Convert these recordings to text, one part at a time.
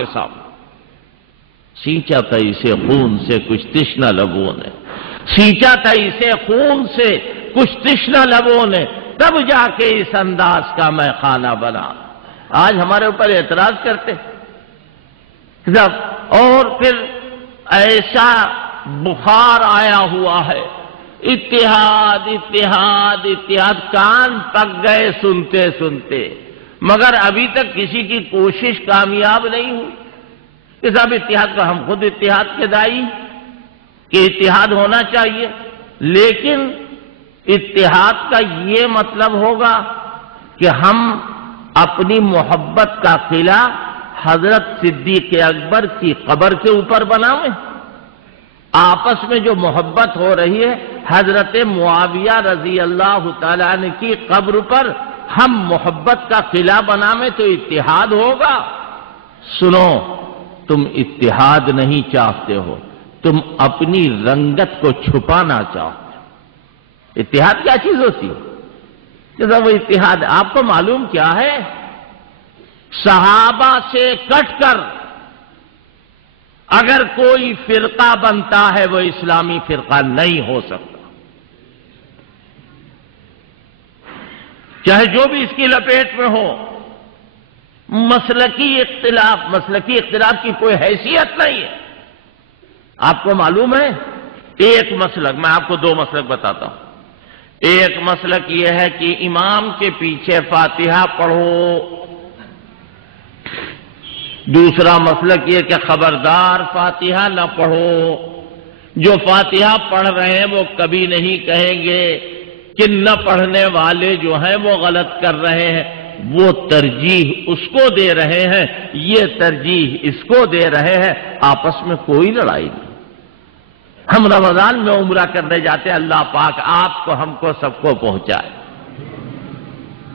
کے سامنے سینچا تھا اسے خون سے کچھ تشنہ لبوں نے، سینچا تھا اسے خون سے کچھ تشنہ لبوں نے، تب جا کے اس انداز کا میں خانہ بنا۔ آج ہمارے اوپر اعتراض کرتے اور پھر ایسا بخار آیا ہوا ہے، اتحاد اتحاد اتحاد، کان پک گئے سنتے سنتے، مگر ابھی تک کسی کی کوشش کامیاب نہیں ہوئی کہ صاحب اتحاد کا، ہم خود اتحاد کے دائی کہ اتحاد ہونا چاہیے، لیکن اتحاد کا یہ مطلب ہوگا کہ ہم اپنی محبت کا قلعہ حضرت صدیق اکبر کی قبر کے اوپر بنائیں؟ آپس میں جو محبت ہو رہی ہے حضرت معاویہ رضی اللہ تعالیٰ عنہ کی قبر پر ہم محبت کا قلعہ بنائیں تو اتحاد ہوگا؟ سنو، تم اتحاد نہیں چاہتے ہو، تم اپنی رنگت کو چھپانا چاہتے ہو۔ اتحاد کیا چیز ہوتی ہے؟ کہ وہ اتحاد آپ کو معلوم کیا ہے؟ صحابہ سے کٹ کر اگر کوئی فرقہ بنتا ہے وہ اسلامی فرقہ نہیں ہو سکتا، چاہے جو بھی اس کی لپیٹ میں ہو۔ مسلکی اختلاف کی کوئی حیثیت نہیں ہے۔ آپ کو معلوم ہے ایک مسلک، میں آپ کو دو مسلک بتاتا ہوں۔ ایک مسلک یہ ہے کہ امام کے پیچھے فاتحہ پڑھو، دوسرا مسلک یہ کہ خبردار فاتحہ نہ پڑھو۔ جو فاتحہ پڑھ رہے ہیں وہ کبھی نہیں کہیں گے کہ نہ پڑھنے والے جو ہیں وہ غلط کر رہے ہیں، وہ ترجیح اس کو دے رہے ہیں، یہ ترجیح اس کو دے رہے ہیں، آپس میں کوئی لڑائی نہیں۔ ہم رمضان میں عمرہ کرنے جاتے ہیں، اللہ پاک آپ کو، ہم کو، سب کو پہنچائے۔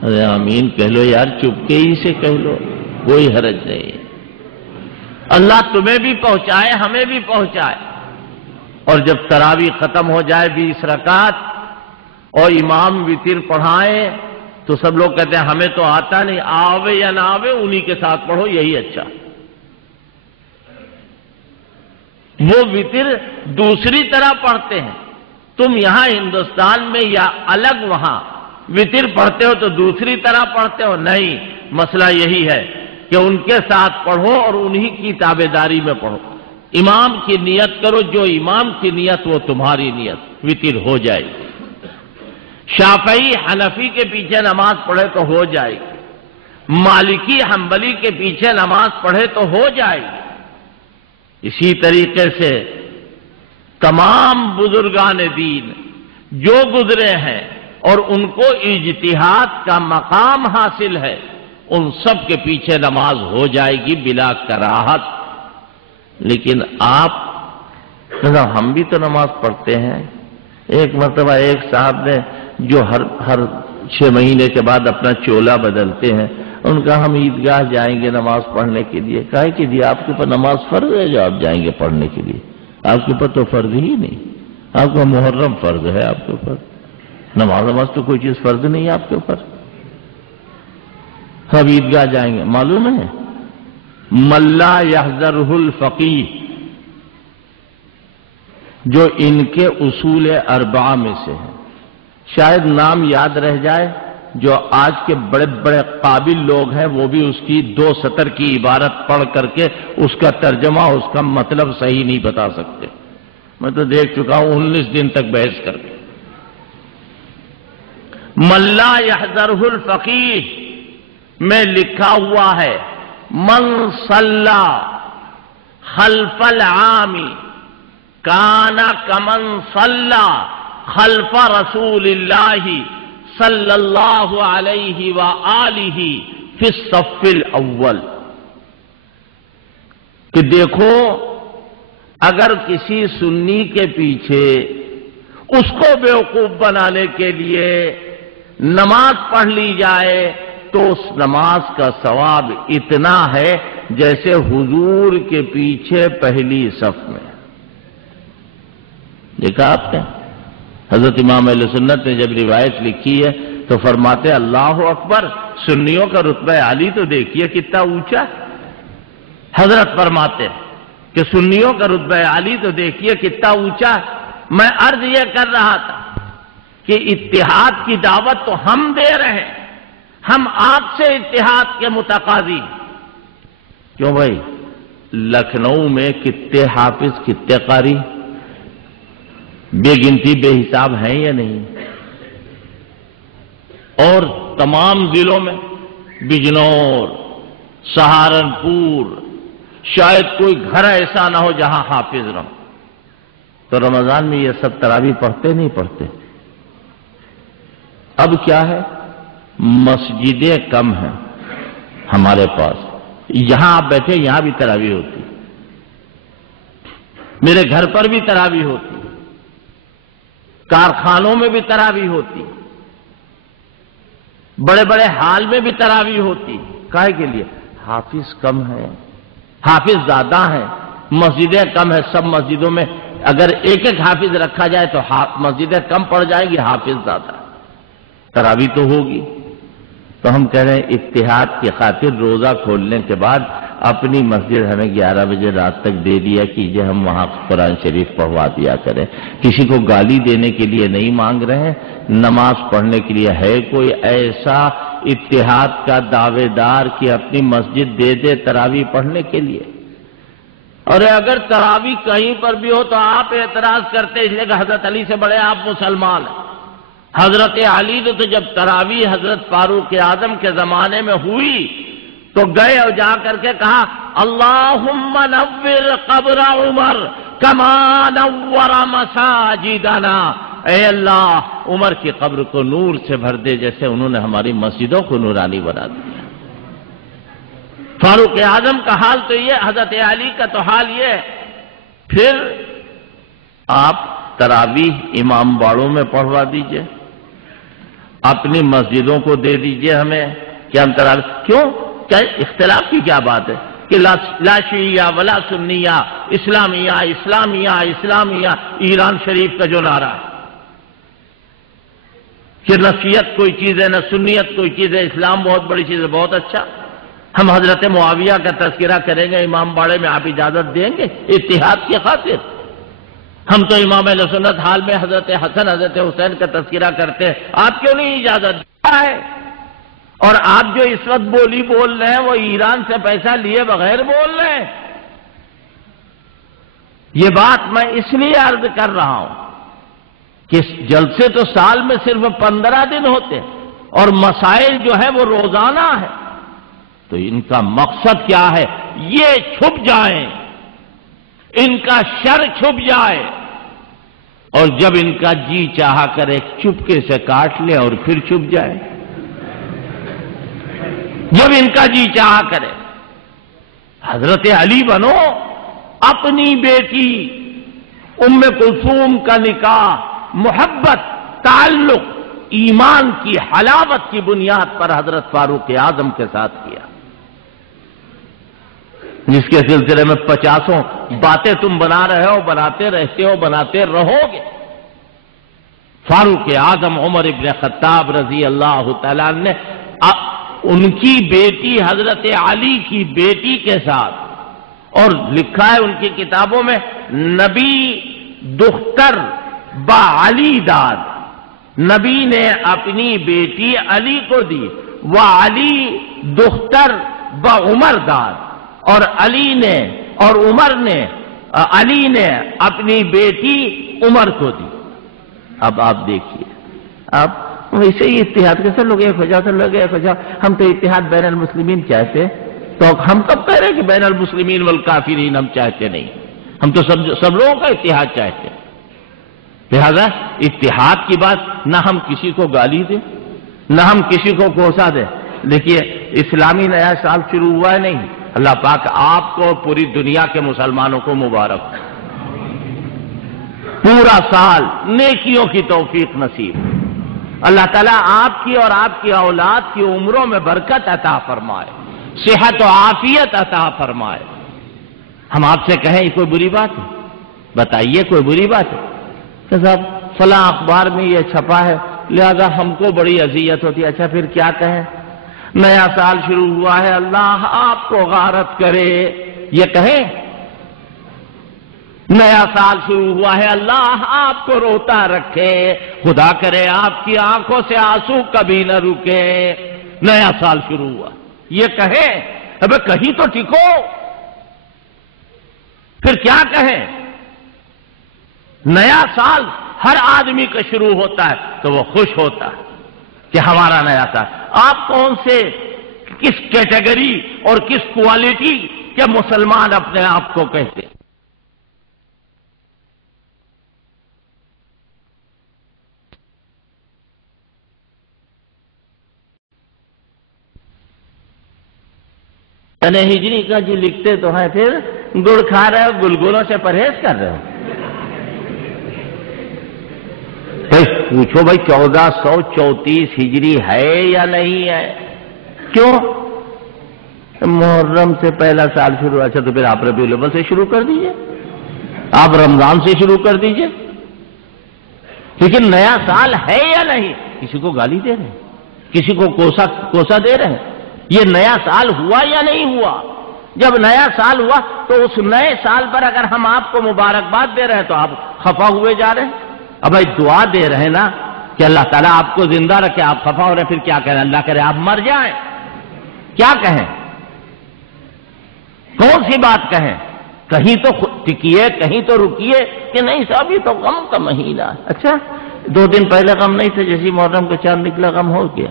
ارے آمین کہہ لو یار، چپکے ہی سے کہہ لو، کوئی حرج نہیں ہے۔ اللہ تمہیں بھی پہنچائے، ہمیں بھی پہنچائے۔ اور جب تراویح ختم ہو جائے 20 رکعت اور امام وتر پڑھائے تو سب لوگ کہتے ہیں ہمیں تو آتا نہیں، آوے یا نہ آوے انہی کے ساتھ پڑھو، یہی اچھا۔ وہ وتر دوسری طرح پڑھتے ہیں، تم یہاں ہندوستان میں یا الگ وہاں وتر پڑھتے ہو تو دوسری طرح پڑھتے ہو؟ نہیں، مسئلہ یہی ہے کہ ان کے ساتھ پڑھو اور انہی کی تابعداری میں پڑھو۔ امام کی نیت کرو، جو امام کی نیت وہ تمہاری نیت، وتر ہو جائے گی۔ شافعی حنفی کے پیچھے نماز پڑھے تو ہو جائے گی، مالکی حنبلی کے پیچھے نماز پڑھے تو ہو جائے گی۔ اسی طریقے سے تمام بزرگان دین جو گزرے ہیں اور ان کو اجتہاد کا مقام حاصل ہے، ان سب کے پیچھے نماز ہو جائے گی بلا کراہت۔ لیکن آپ، ہم بھی تو نماز پڑھتے ہیں۔ ایک مرتبہ ایک صاحب نے جو ہر 6 مہینے کے بعد اپنا چولہ بدلتے ہیں، ان کا ہم عیدگاہ جائیں گے نماز پڑھنے کے لیے۔ کہا کہ جی آپ کے اوپر نماز فرض ہے جو آپ جائیں گے پڑھنے کے لیے؟ آپ کے اوپر تو فرض ہی نہیں، آپ کا محرم فرض ہے آپ کے اوپر، نماز تو کوئی چیز فرض نہیں ہے آپ کے اوپر۔ سب عیدگاہ جائیں گے۔ معلوم ہے ملا یحذرہ الفقیہ، جو ان کے اصول 4 میں سے ہے، شاید نام یاد رہ جائے، جو آج کے بڑے بڑے قابل لوگ ہیں وہ بھی اس کی 2 سطر کی عبارت پڑھ کر کے اس کا ترجمہ، اس کا مطلب صحیح نہیں بتا سکتے۔ میں تو دیکھ چکا ہوں 19 دن تک بحث کر کے۔ ملا یحذرہ الفقیہ میں لکھا ہوا ہے من صلی خلف العام کان کمن صلی خلف رسول اللہ صلی اللہ علیہ وآلہ فی الصف الاول، کہ دیکھو اگر کسی سنی کے پیچھے اس کو بیوقوف بنانے کے لیے نماز پڑھ لی جائے تو اس نماز کا ثواب اتنا ہے جیسے حضور کے پیچھے پہلی صف میں۔ دیکھا آپ نے حضرت امام اہل سنت نے جب روایت لکھی ہے تو فرماتے اللہ اکبر، سنیوں کا رتبہ عالی تو دیکھیے کتنا اونچا ہے۔ حضرت فرماتے کہ سنیوں کا رتبہ عالی تو دیکھیے کتنا اونچا ہے۔ میں عرض یہ کر رہا تھا کہ اتحاد کی دعوت تو ہم دے رہے ہیں، ہم آپ سے اتحاد کے متقاضی۔ کیوں بھائی؟ لکھنؤ میں کتنے حافظ، کتنے قاری بے گنتی بے حساب ہیں یا نہیں؟ اور تمام ضلعوں میں، بجنور، سہارنپور، شاید کوئی گھر ایسا نہ ہو جہاں حافظ نہ ہو۔ تو رمضان میں یہ سب تراویح پڑھتے نہیں پڑھتے؟ اب کیا ہے؟ مسجدیں کم ہیں ہمارے پاس، یہاں آپ بیٹھے یہاں بھی تراویح ہوتی، میرے گھر پر بھی تراویح ہوتی، کارخانوں میں بھی تراویح ہوتی، بڑے بڑے ہال میں بھی تراویح ہوتی۔ کائے کے لیے؟ حافظ کم ہے، حافظ زیادہ ہیں، مسجدیں کم ہیں۔ سب مسجدوں میں اگر ایک ایک حافظ رکھا جائے تو مسجدیں کم پڑ جائیں گی، حافظ زیادہ، تراویح تو ہوگی۔ تو ہم کہہ رہے ہیں اتحاد کی خاطر روزہ کھولنے کے بعد اپنی مسجد ہمیں 11 بجے رات تک دے دیا کیجئے، ہم وہاں قرآن شریف پڑھوا دیا کریں۔ کسی کو گالی دینے کے لیے نہیں مانگ رہے ہیں، نماز پڑھنے کے لیے۔ ہے کوئی ایسا اتحاد کا دعوے دار کہ اپنی مسجد دے دے تراویح پڑھنے کے لیے؟ اور اگر تراویح کہیں پر بھی ہو تو آپ اعتراض کرتے اس لیے کہ حضرت علی سے بڑے آپ مسلمان ہیں۔ حضرت علی تو جب تراویح حضرت فاروق اعظم کے زمانے میں ہوئی تو گئے اور جا کر کے کہا اللہم نور قبر عمر کما نور مساجدنا، اے اللہ عمر کی قبر کو نور سے بھر دے جیسے انہوں نے ہماری مسجدوں کو نورانی بنا دیا۔ فاروق اعظم کا حال تو یہ، حضرت علی کا تو حال یہ۔ پھر آپ تراویح امام باڑوں میں پڑھوا دیجئے، اپنی مسجدوں کو دے دیجئے ہمیں کہ ہم تراویح۔ کیوں؟ کیا اختلاف کی کیا بات ہے کہ لا شیعہ ولا سنیہ، اسلامیہ اسلامیہ اسلامیہ، ایران شریف کا جو نعرہ ہے کہ نہ شیعت کوئی چیز ہے نہ سنیت کوئی چیز ہے، اسلام بہت بڑی چیز ہے۔ بہت اچھا، ہم حضرت معاویہ کا تذکرہ کریں گے امام باڑے میں، آپ اجازت دیں گے اتحاد کی خاطر؟ ہم تو امام اہل سنت حال میں حضرت حسن حضرت حسین کا تذکرہ کرتے ہیں، آپ کیوں نہیں اجازت دیتا ہے؟ اور آپ جو اس وقت بولی بول رہے ہیں وہ ایران سے پیسہ لیے بغیر بول رہے ہیں۔ یہ بات میں اس لیے عرض کر رہا ہوں کہ جلسے تو سال میں صرف 15 دن ہوتے ہیں اور مسائل جو ہے وہ روزانہ ہے، تو ان کا مقصد کیا ہے؟ یہ چھپ جائیں، ان کا شر چھپ جائے، اور جب ان کا جی چاہا کرے چپکے سے کاٹ لے اور پھر چھپ جائے۔ جب ان کا جی چاہا کرے، حضرت علی بنو، اپنی بیٹی ام کلثوم کا نکاح محبت، تعلق، ایمان کی حلاوت کی بنیاد پر حضرت فاروق اعظم کے ساتھ کیا، جس کے سلسلے میں 50 باتیں تم بنا رہے ہو، بناتے رہتے ہو، بناتے رہو گے۔ فاروق اعظم عمر ابن خطاب رضی اللہ تعالیٰ نے ان کی بیٹی حضرت علی کی بیٹی کے ساتھ، اور لکھا ہے ان کی کتابوں میں نبی دختر با علی داد، نبی نے اپنی بیٹی علی کو دی، وہ علی دختر با عمر داد، اور علی نے اور عمر نے علی نے اپنی بیٹی عمر کو دی۔ اب آپ دیکھیے، اب ویسے ہی اتحاد کے سب لوگ ایک ہو جاؤ، سب لوگ ایک ہو جاؤ، ہم تو اتحاد بین المسلمین چاہتے، تو ہم کب کہہ رہے کہ بین المسلمین والکافرین ہم چاہتے نہیں، ہم تو سب لوگوں کا اتحاد چاہتے ہیں۔ لہذا اتحاد کی بات نہ ہم کسی کو گالی دیں نہ ہم کسی کو کوسا دیں۔ دیکھیے اسلامی نیا سال شروع ہوا ہے نہیں، اللہ پاک آپ کو پوری دنیا کے مسلمانوں کو مبارک ہو، پورا سال نیکیوں کی توفیق نصیب، اللہ تعالیٰ آپ کی اور آپ کی اولاد کی عمروں میں برکت عطا فرمائے، صحت و عافیت عطا فرمائے۔ ہم آپ سے کہیں یہ کوئی بری بات ہے؟ بتائیے کوئی بری بات ہے کہ صاحب فلاں اخبار میں یہ چھپا ہے لہذا ہم کو بڑی اذیت ہوتی ہے؟ اچھا پھر کیا کہیں؟ نیا سال شروع ہوا ہے، اللہ آپ کو غارت کرے یہ کہیں نیا سال شروع ہوا ہے، اللہ آپ کو روتا رکھے، خدا کرے آپ کی آنکھوں سے آنسو کبھی نہ رکے، نیا سال شروع ہوا، یہ کہیں؟ ابے کہیں تو ٹکو، پھر کیا کہیں؟ نیا سال ہر آدمی کا شروع ہوتا ہے تو وہ خوش ہوتا ہے کہ ہمارا نیا سال۔ آپ کون سے کس کیٹیگری اور کس کوالٹی کے مسلمان اپنے آپ کو کہتے ہیں؟ ہجری کا جو لکھتے تو ہیں، پھر گڑ کھا رہے ہو، گلگلوں سے پرہیز کر رہے ہو۔ پوچھو بھائی 1434 ہجری ہے یا نہیں ہے؟ کیوں؟ محرم سے پہلا سال شروع، اچھا تو پھر آپ ربیع الاول سے شروع کر دیجئے، آپ رمضان سے شروع کر دیجئے، لیکن نیا سال ہے یا نہیں؟ کسی کو گالی دے رہے ہیں، کسی کو کوسا دے رہے ہیں، یہ نیا سال ہوا یا نہیں ہوا؟ جب نیا سال ہوا تو اس نئے سال پر اگر ہم آپ کو مبارکباد دے رہے ہیں تو آپ خفا ہوئے جا رہے ہیں۔ اب بھائی دعا دے رہے ہیں نا کہ اللہ تعالیٰ آپ کو زندہ رکھے، آپ خفا ہو رہے ہیں، پھر کیا کہیں؟ اللہ کرے آپ مر جائیں، کیا کہیں؟ کون سی بات کہیں؟ کہیں تو ٹکیے، کہیں تو رکیے کہ نہیں صاحب یہ تو غم کا مہینہ ہے۔ اچھا 2 دن پہلے غم نہیں تھے، جیسی محرم کا چاند نکلا غم ہو گیا،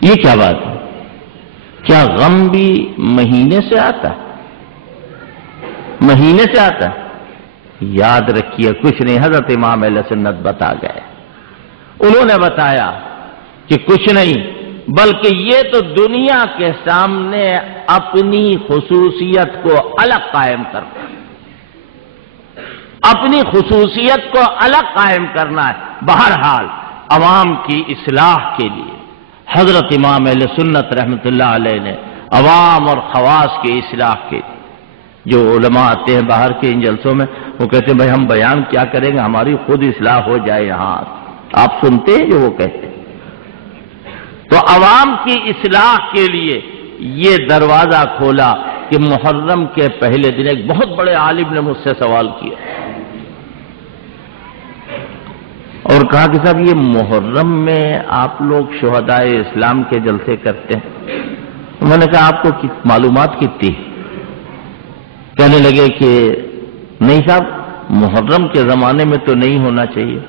یہ کیا بات ہے؟ کیا غم بھی مہینے سے آتا ہے؟ مہینے سے آتا ہے؟ یاد رکھیے کچھ نہیں، حضرت امام اہل سنت بتا گئے، انہوں نے بتایا کہ کچھ نہیں بلکہ یہ تو دنیا کے سامنے اپنی خصوصیت کو الگ قائم کرنا ہے، اپنی خصوصیت کو الگ قائم کرنا ہے۔ بہرحال عوام کی اصلاح کے لیے حضرت امام اہل سنت رحمۃ اللہ علیہ نے عوام اور خواص کی اصلاح کے لیے، جو علماء آتے ہیں باہر کے ان جلسوں میں، وہ کہتے ہیں بھائی ہم بیان کیا کریں گے، ہماری خود اصلاح ہو جائے، یہاں آپ سنتے ہیں جو وہ کہتے ہیں۔ تو عوام کی اصلاح کے لیے یہ دروازہ کھولا کہ محرم کے پہلے دن ایک بہت بڑے عالم نے مجھ سے سوال کیا اور کہا کہ صاحب یہ محرم میں آپ لوگ شہدائے اسلام کے جلسے کرتے ہیں؟ میں نے کہا آپ کو معلومات کتنی؟ کہنے لگے کہ نہیں صاحب محرم کے زمانے میں تو نہیں ہونا چاہیے۔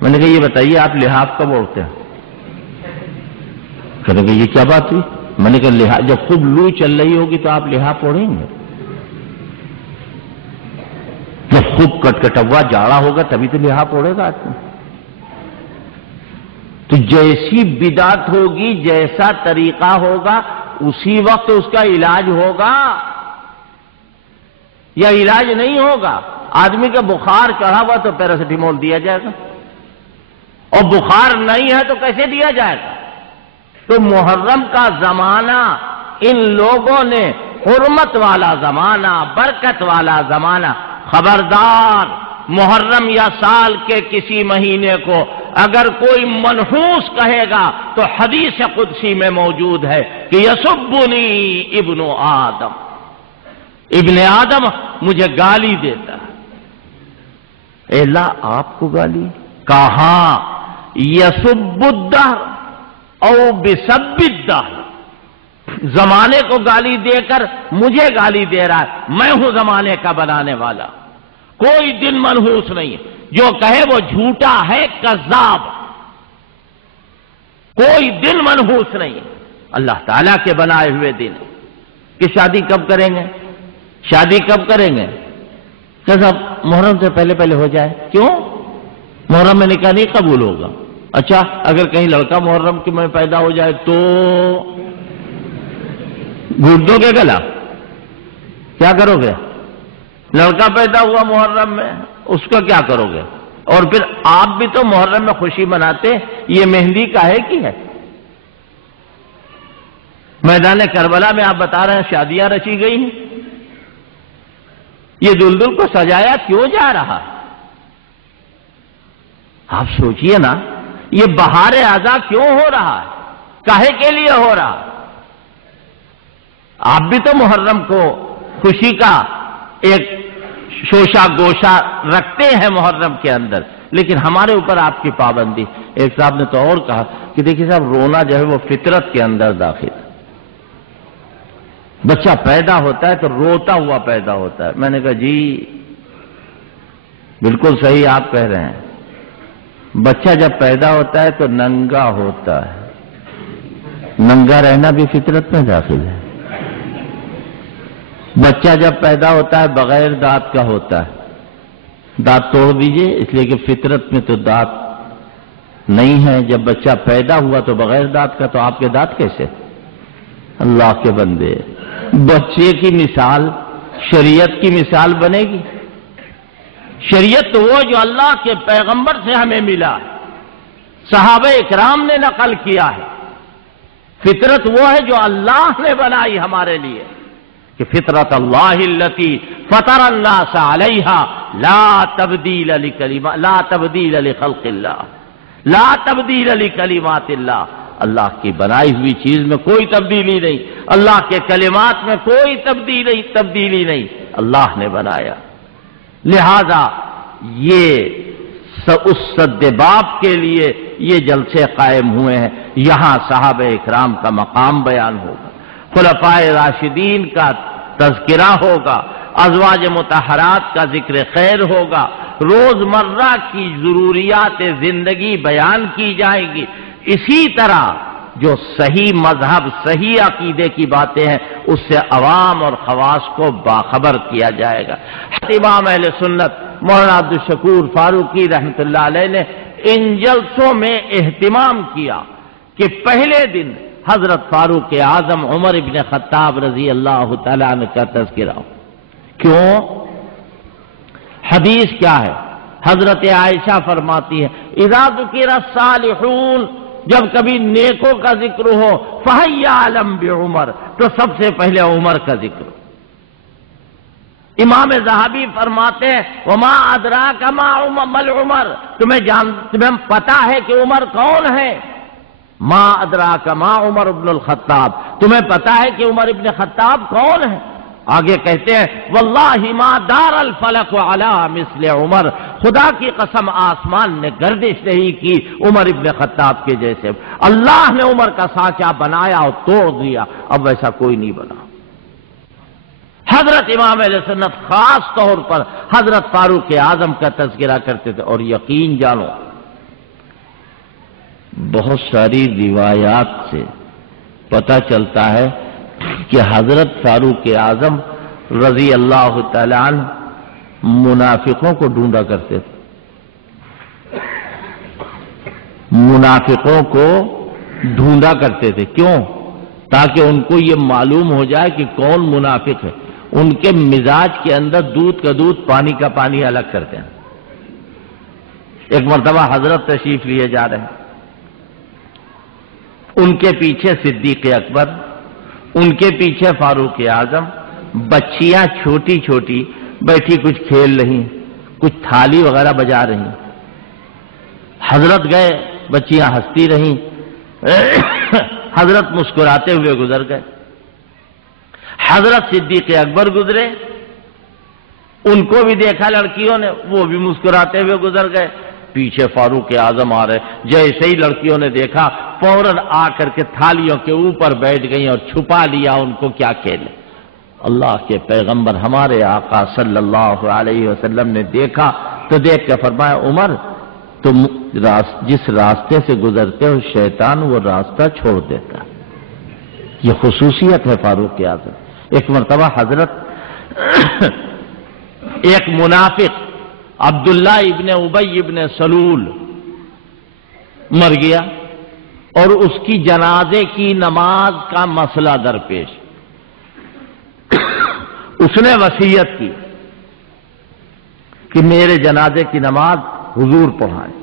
میں نے کہا یہ بتائیے آپ لحاف کب اوڑھتے ہیں؟ کہنے لگے یہ کیا بات ہوئی؟ میں نے کہا لحاف جب خوب لو چل رہی ہوگی تو آپ لحاف اوڑھیں گے، جب خوب کٹکٹوا جاڑا ہوگا تبھی تو لحاف اوڑھے گا آدمی۔ تو جیسی بدعت ہوگی، جیسا طریقہ ہوگا، اسی وقت اس کا علاج ہوگا یا علاج نہیں ہوگا۔ آدمی کا بخار چڑھا ہوا تو پیراسیٹامول دیا جائے گا، اور بخار نہیں ہے تو کیسے دیا جائے گا؟ تو محرم کا زمانہ ان لوگوں نے حرمت والا زمانہ، برکت والا زمانہ، خبردار محرم یا سال کے کسی مہینے کو اگر کوئی منحوس کہے گا تو حدیث قدسی میں موجود ہے کہ یسبنی ابن آدم، ابن آدم مجھے گالی دیتا ہے۔ اے اللہ آپ کو گالی؟ کہاں یسب الدہر او بسب الدہر، زمانے کو گالی دے کر مجھے گالی دے رہا ہے، میں ہوں زمانے کا بنانے والا، کوئی دن منحوس نہیں ہے، جو کہے وہ جھوٹا ہے، کذاب، کوئی دن منحوس نہیں ہے، اللہ تعالیٰ کے بنائے ہوئے دن۔ کہ شادی کب کریں گے؟ شادی کب کریں گے؟ کہ صاحب محرم سے پہلے پہلے ہو جائے۔ کیوں؟ محرم میں نکاح نہیں قبول ہوگا۔ اچھا اگر کہیں لڑکا محرم میں پیدا ہو جائے تو گھونٹ دو گے گلا؟ کیا کرو گے؟ لڑکا پیدا ہوا محرم میں، اس کا کیا کرو گے؟ اور پھر آپ بھی تو محرم میں خوشی مناتے، یہ مہندی کاہے کی ہے؟ میدان کربلا میں آپ بتا رہے ہیں شادیاں رچی گئی ہیں، یہ دلدل کو سجایا کیوں جا رہا؟ آپ سوچئے نا، یہ بہار اعضا کیوں ہو رہا ہے؟ کاہے کے لیے ہو رہا؟ آپ بھی تو محرم کو خوشی کا ایک شوشہ گوشہ رکھتے ہیں محرم کے اندر، لیکن ہمارے اوپر آپ کی پابندی۔ ایک صاحب نے تو اور کہا کہ دیکھیے صاحب، رونا جو ہے وہ فطرت کے اندر داخل ہے۔ بچہ پیدا ہوتا ہے تو روتا ہوا پیدا ہوتا ہے۔ میں نے کہا جی بالکل صحیح آپ کہہ رہے ہیں، بچہ جب پیدا ہوتا ہے تو ننگا ہوتا ہے، ننگا رہنا بھی فطرت میں داخل ہے۔ بچہ جب پیدا ہوتا ہے بغیر دانت کا ہوتا ہے، دانت توڑ دیجئے، اس لیے کہ فطرت میں تو دانت نہیں ہے۔ جب بچہ پیدا ہوا تو بغیر دانت کا، تو آپ کے دانت کیسے؟ اللہ کے بندے، بچے کی مثال شریعت کی مثال بنے گی؟ شریعت تو وہ جو اللہ کے پیغمبر سے ہمیں ملا، صحابہ اکرام نے نقل کیا ہے۔ فطرت وہ ہے جو اللہ نے بنائی ہمارے لیے، کہ فطرت اللہ التی فطر الناس علیہا لا تبدیل لخلق اللہ، لا تبدیل لکلمات اللہ۔ اللہ کی بنائی ہوئی چیز میں کوئی تبدیلی نہیں، اللہ کے کلمات میں کوئی تبدیلی نہیں، اللہ نے بنایا۔ لہذا یہ اس سد باب کے لیے یہ جلسے قائم ہوئے ہیں، یہاں صحابہ اکرام کا مقام بیان ہوگا، خلفائے راشدین کا تذکرہ ہوگا، ازواج مطہرات کا ذکر خیر ہوگا، روزمرہ کی ضروریات زندگی بیان کی جائے گی۔ اسی طرح جو صحیح مذہب، صحیح عقیدے کی باتیں ہیں، اس سے عوام اور خواص کو باخبر کیا جائے گا۔ امام اہل سنت مولانا عبدالشکور فاروقی رحمۃ اللہ علیہ نے ان جلسوں میں اہتمام کیا کہ پہلے دن حضرت فاروق اعظم عمر ابن خطاب رضی اللہ تعالیٰ عنہ کا تذکرہ ہو۔ کیوں؟ حدیث کیا ہے؟ حضرت عائشہ فرماتی ہے اذا ذکر الصالحون، جب کبھی نیکوں کا ذکر ہو، فحی عالم بعمر، تو سب سے پہلے عمر کا ذکر ہو۔ امام ذہبی فرماتے ہیں وما ادراک ما عمر، تمہیں پتا ہے کہ عمر کون ہے؟ ما ادراک ما عمر ابن الخطاب، تمہیں پتا ہے کہ عمر ابن خطاب کون ہے؟ آگے کہتے ہیں واللہ ما دار الفلک علی مثل عمر، خدا کی قسم آسمان نے گردش نہیں کی عمر ابن خطاب کے جیسے۔ اللہ نے عمر کا سانچہ بنایا اور توڑ دیا، اب ویسا کوئی نہیں بنا۔ حضرت امام اہل سنت خاص طور پر حضرت فاروق اعظم کا تذکرہ کرتے تھے، اور یقین جانو بہت ساری روایات سے پتہ چلتا ہے کہ حضرت فاروق اعظم رضی اللہ تعالیٰ عنہ منافقوں کو ڈھونڈا کرتے تھے، منافقوں کو ڈھونڈا کرتے تھے۔ کیوں؟ تاکہ ان کو یہ معلوم ہو جائے کہ کون منافق ہے۔ ان کے مزاج کے اندر دودھ کا دودھ، پانی کا پانی الگ کرتے ہیں۔ ایک مرتبہ حضرت تشریف لیے جا رہے ہیں، ان کے پیچھے صدیق اکبر، ان کے پیچھے فاروق اعظم، بچیاں چھوٹی چھوٹی بیٹھی کچھ کھیل رہی، کچھ تھالی وغیرہ بجا رہی۔ حضرت گئے، بچیاں ہنستی رہیں، حضرت مسکراتے ہوئے گزر گئے۔ حضرت صدیق اکبر گزرے، ان کو بھی دیکھا لڑکیوں نے، وہ بھی مسکراتے ہوئے گزر گئے۔ پیچھے فاروق اعظم آ رہے، جیسے ہی لڑکیوں نے دیکھا فوراً آ کر کے تھالیوں کے اوپر بیٹھ گئیں اور چھپا لیا ان کو کیا کھیلے۔ اللہ کے پیغمبر ہمارے آقا صلی اللہ علیہ وسلم نے دیکھا تو دیکھ کے فرمایا عمر تم جس راستے سے گزرتے ہو شیطان وہ راستہ چھوڑ دیتا۔ یہ خصوصیت ہے فاروق اعظم۔ ایک مرتبہ حضرت ایک منافق عبداللہ ابن ابی ابن سلول مر گیا اور اس کی جنازے کی نماز کا مسئلہ درپیش۔ اس نے وصیت کی کہ میرے جنازے کی نماز حضور پڑھائیں،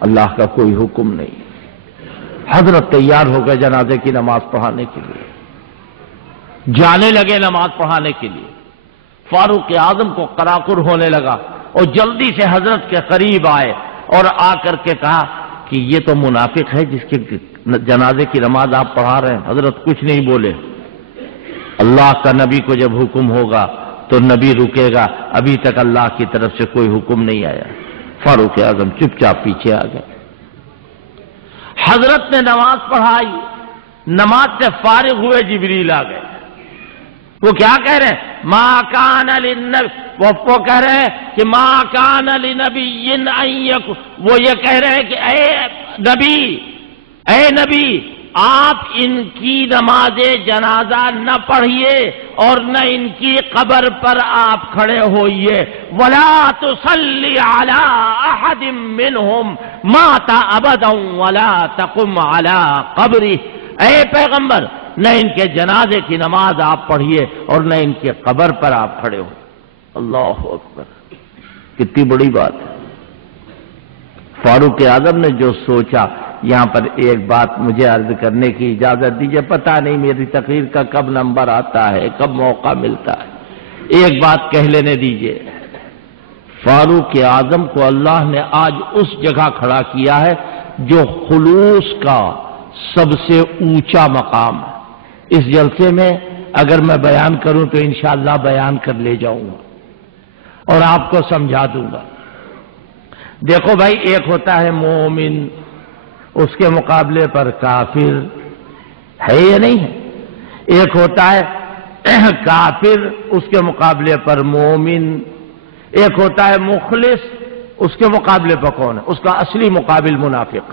اللہ کا کوئی حکم نہیں۔ حضرت تیار ہو گئے جنازے کی نماز پڑھانے کے لیے، جانے لگے نماز پڑھانے کے لیے۔ فاروق اعظم کو قراقر ہونے لگا اور جلدی سے حضرت کے قریب آئے اور آ کر کے کہا کہ یہ تو منافق ہے جس کے جنازے کی نماز آپ پڑھا رہے ہیں۔ حضرت کچھ نہیں بولے، اللہ کا نبی کو جب حکم ہوگا تو نبی رکے گا، ابھی تک اللہ کی طرف سے کوئی حکم نہیں آیا۔ فاروق اعظم چپ چاپ پیچھے آ گئے۔ حضرت نے نماز پڑھائی، نماز سے فارغ ہوئے جبریل آ گئے۔ وہ کیا کہہ رہے ہیں؟ ما کان للنبی، وہ کہہ رہے ہیں کہ ما کان لنبی ان یکن، وہ یہ کہہ رہے ہیں کہ اے نبی آپ ان کی نماز جنازہ نہ پڑھیے اور نہ ان کی قبر پر آپ کھڑے ہوئیے۔ ولا تصلی علی احد منہم مات ابدا ولا تقم علی قبرہ، اے پیغمبر نہ ان کے جنازے کی نماز آپ پڑھیے اور نہ ان کے قبر پر آپ کھڑے ہو۔ اللہ اکبر، کتنی بڑی بات ہے۔ فاروق اعظم نے جو سوچا، یہاں پر ایک بات مجھے عرض کرنے کی اجازت دیجیے، پتہ نہیں میری تقریر کا کب نمبر آتا ہے، کب موقع ملتا ہے، ایک بات کہہ لینے دیجیے۔ فاروق اعظم کو اللہ نے آج اس جگہ کھڑا کیا ہے جو خلوص کا سب سے اونچا مقام ہے۔ اس جلسے میں اگر میں بیان کروں تو انشاءاللہ بیان کر لے جاؤں گا اور آپ کو سمجھا دوں گا۔ دیکھو بھائی، ایک ہوتا ہے مومن، اس کے مقابلے پر کافر ہے یا نہیں ہے؟ ایک ہوتا ہے کافر، اس کے مقابلے پر مومن۔ ایک ہوتا ہے مخلص، اس کے مقابلے پر کون ہے؟ اس کا اصلی مقابل منافق۔